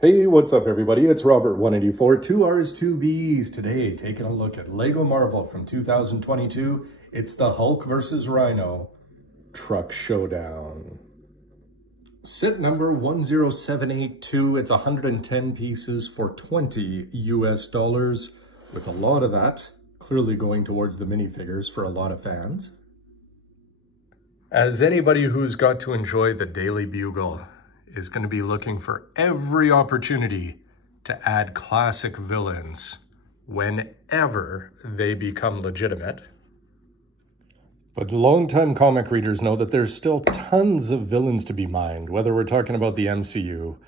Hey, what's up everybody? It's Robert184, 2Rs, 2Bs. Today, taking a look at LEGO Marvel from 2022. It's the Hulk vs. Rhino Truck Showdown. Set number 10782. It's 110 pieces for $20 US, with a lot of that clearly going towards the minifigures for a lot of fans. As anybody who's got to enjoy the Daily Bugle is going to be looking for every opportunity to add classic villains whenever they become legitimate. But longtime comic readers know that there's still tons of villains to be mined, whether we're talking about the MCU,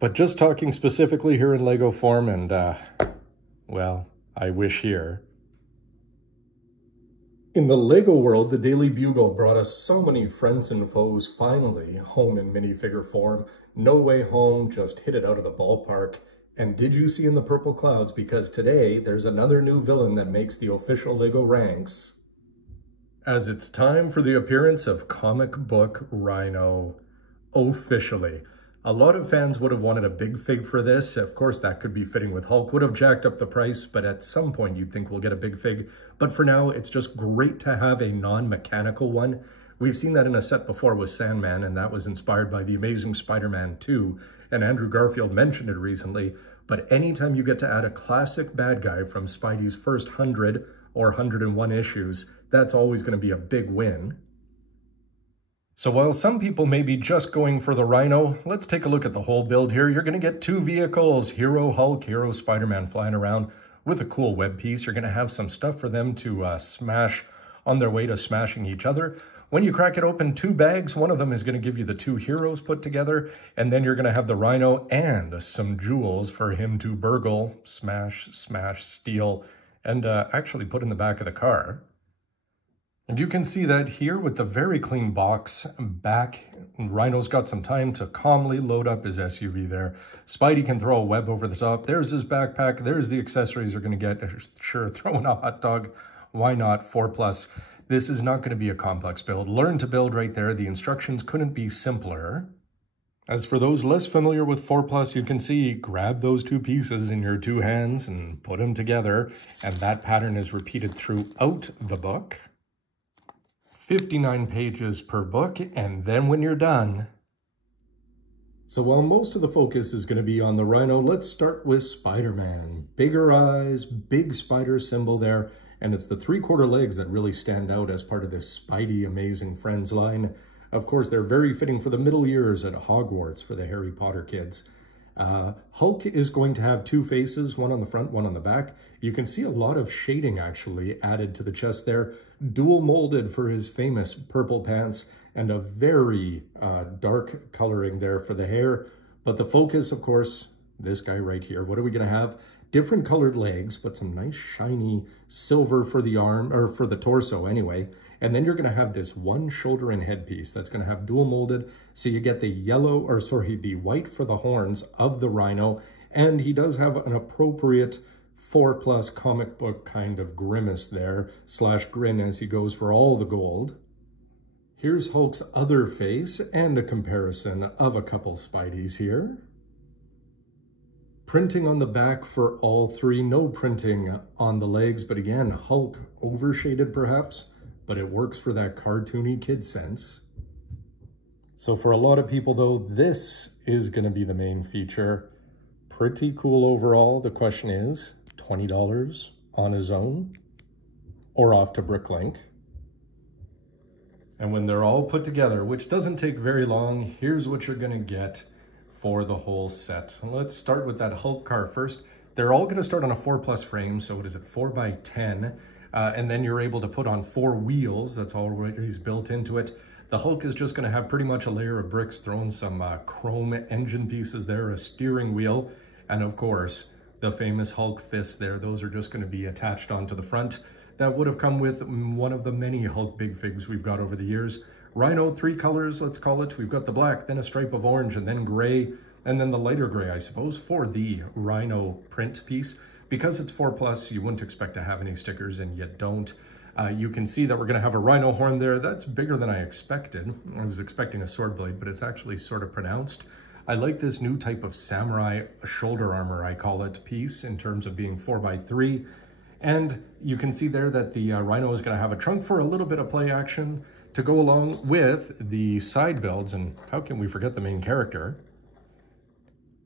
but just talking specifically here in LEGO form and, well, I wish here. In the LEGO world, the Daily Bugle brought us so many friends and foes finally home in minifigure form. No Way Home just hit it out of the ballpark. And did you see in the purple clouds? Because today there's another new villain that makes the official LEGO ranks, as it's time for the appearance of Comic Book Rhino officially. A lot of fans would have wanted a big fig for this. Of course, that could be fitting with Hulk, would have jacked up the price, but at some point you'd think we'll get a big fig. But for now, it's just great to have a non-mechanical one. We've seen that in a set before with Sandman, and that was inspired by The Amazing Spider-Man 2, and Andrew Garfield mentioned it recently. But anytime you get to add a classic bad guy from Spidey's first 100 or 101 issues, that's always going to be a big win. So while some people may be just going for the Rhino, let's take a look at the whole build here. You're going to get two vehicles, Hero Hulk, Hero Spider-Man, flying around with a cool web piece. You're going to have some stuff for them to smash on their way to smashing each other. When you crack it open, two bags. One of them is going to give you the two heroes put together, and then you're going to have the Rhino and some jewels for him to burgle, smash, steal, and actually put in the back of the car. And you can see that here with the very clean box back. Rhino's got some time to calmly load up his SUV there. Spidey can throw a web over the top. There's his backpack. There's the accessories you're going to get. Sure, throwing a hot dog. Why not? 4+. This is not going to be a complex build. Learn to build right there. The instructions couldn't be simpler. As for those less familiar with 4+, you can see, grab those two pieces in your two hands and put them together. And that pattern is repeated throughout the book. 59 pages per book, and then when you're done. So while most of the focus is going to be on the Rhino, let's start with Spider-Man. Bigger eyes, big spider symbol there, and it's the 3/4 legs that really stand out as part of this Spidey Amazing Friends line. Of course, they're very fitting for the middle years at Hogwarts for the Harry Potter kids. Hulk is going to have two faces, one on the front, one on the back. You can see a lot of shading actually added to the chest there. Dual molded for his famous purple pants, and a very dark coloring there for the hair. But the focus, of course, this guy right here. What are we going to have? Different colored legs, but some nice shiny silver for the arm, or for the torso anyway. And then you're going to have this one shoulder and headpiece that's going to have dual molded. So you get the the white for the horns of the Rhino. And he does have an appropriate 4+ comic book kind of grimace there, / grin as he goes for all the gold. Here's Hulk's other face and a comparison of a couple Spideys here. Printing on the back for all three, no printing on the legs, but again, Hulk overshaded perhaps, but it works for that cartoony kid sense. So for a lot of people though, this is going to be the main feature. Pretty cool overall. The question is, $20 on his own or off to Bricklink? And when they're all put together, which doesn't take very long, here's what you're going to get for the whole set. Let's start with that Hulk car first. They're all going to start on a 4+ frame, so what is it, 4x10, and then you're able to put on 4 wheels. That's already built into it. The Hulk is just going to have pretty much a layer of bricks, throwing some chrome engine pieces there, a steering wheel, and of course the famous Hulk fists there. Those are just going to be attached onto the front. That would have come with one of the many Hulk big figs we've got over the years. Rhino, 3 colors, let's call it. We've got the black, then a stripe of orange, and then gray, and then the lighter gray, I suppose, for the Rhino print piece. Because it's 4+, you wouldn't expect to have any stickers, and you don't. You can see that we're going to have a Rhino horn there. That's bigger than I expected. I was expecting a sword blade, but it's actually sort of pronounced. I like this new type of samurai shoulder armor, I call it, piece in terms of being 4x3. And you can see there that the Rhino is going to have a trunk for a little bit of play action to go along with the side builds. And how can we forget the main character?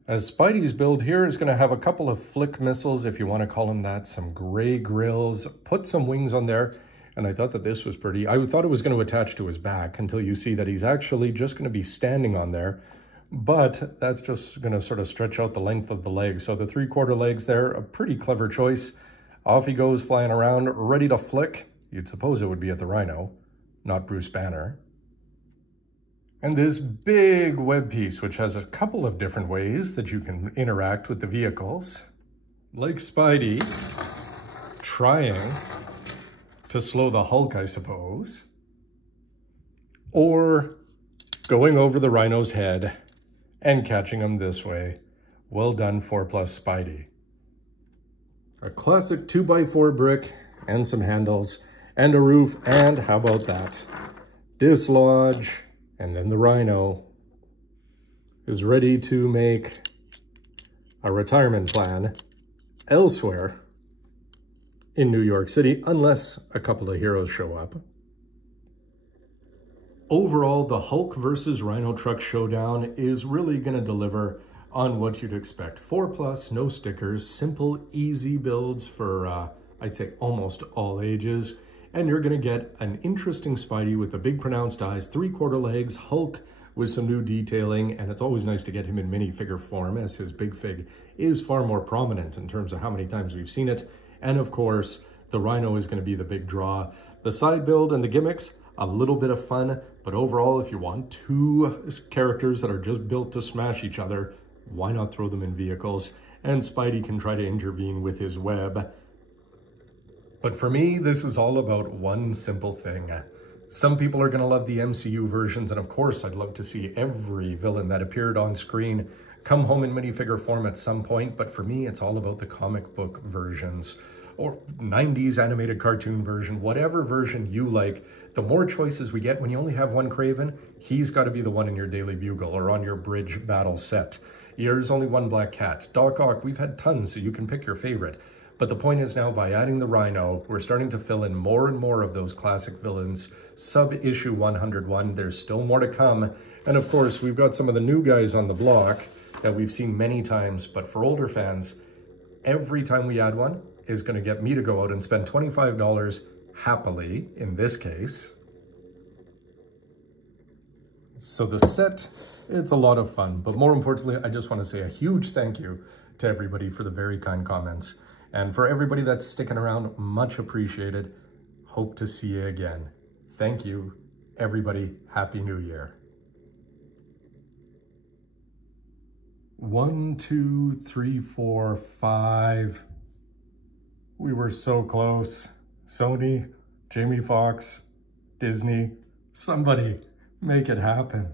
As Spidey's build here is going to have a couple of flick missiles, if you want to call them that, some gray grills, put some wings on there. And I thought that this was pretty. I thought it was going to attach to his back until you see that he's actually just going to be standing on there. But that's just going to sort of stretch out the length of the legs. So the 3/4 legs there, a pretty clever choice. Off he goes flying around, ready to flick. You'd suppose it would be at the Rhino, not Bruce Banner. And this big web piece, which has a couple of different ways that you can interact with the vehicles. Like Spidey, trying to slow the Hulk, I suppose. Or going over the Rhino's head and catching him this way. Well done, 4+ Spidey. A classic 2x4 brick and some handles and a roof, and how about that? Dislodge, and then the Rhino is ready to make a retirement plan elsewhere in New York City, unless a couple of heroes show up. Overall, the Hulk versus Rhino truck showdown is really going to deliver on what you'd expect. 4+, no stickers, simple, easy builds for, I'd say, almost all ages. And you're going to get an interesting Spidey with the big pronounced eyes, 3/4 legs, Hulk with some new detailing, and it's always nice to get him in minifigure form, as his big fig is far more prominent in terms of how many times we've seen it. And of course, the Rhino is going to be the big draw. The side build and the gimmicks, a little bit of fun, but overall, if you want two characters that are just built to smash each other, why not throw them in vehicles? And Spidey can try to intervene with his web. But for me, this is all about one simple thing. Some people are going to love the MCU versions, and of course, I'd love to see every villain that appeared on screen come home in minifigure form at some point, but for me, it's all about the comic book versions, or 90s animated cartoon version, whatever version you like. The more choices we get, when you only have one Kraven, he's got to be the one in your Daily Bugle or on your Bridge battle set. There's only one Black Cat. Doc Ock, we've had tons, so you can pick your favorite. But the point is now, by adding the Rhino, we're starting to fill in more and more of those classic villains. Sub-issue 101, there's still more to come. And of course, we've got some of the new guys on the block that we've seen many times, but for older fans, every time we add one is going to get me to go out and spend $25 happily, in this case. So the set, it's a lot of fun, but more importantly, I just want to say a huge thank you to everybody for the very kind comments. And for everybody that's sticking around, much appreciated. Hope to see you again. Thank you, everybody. Happy New Year. 1, 2, 3, 4, 5. We were so close. Sony, Jamie Foxx, Disney, somebody make it happen.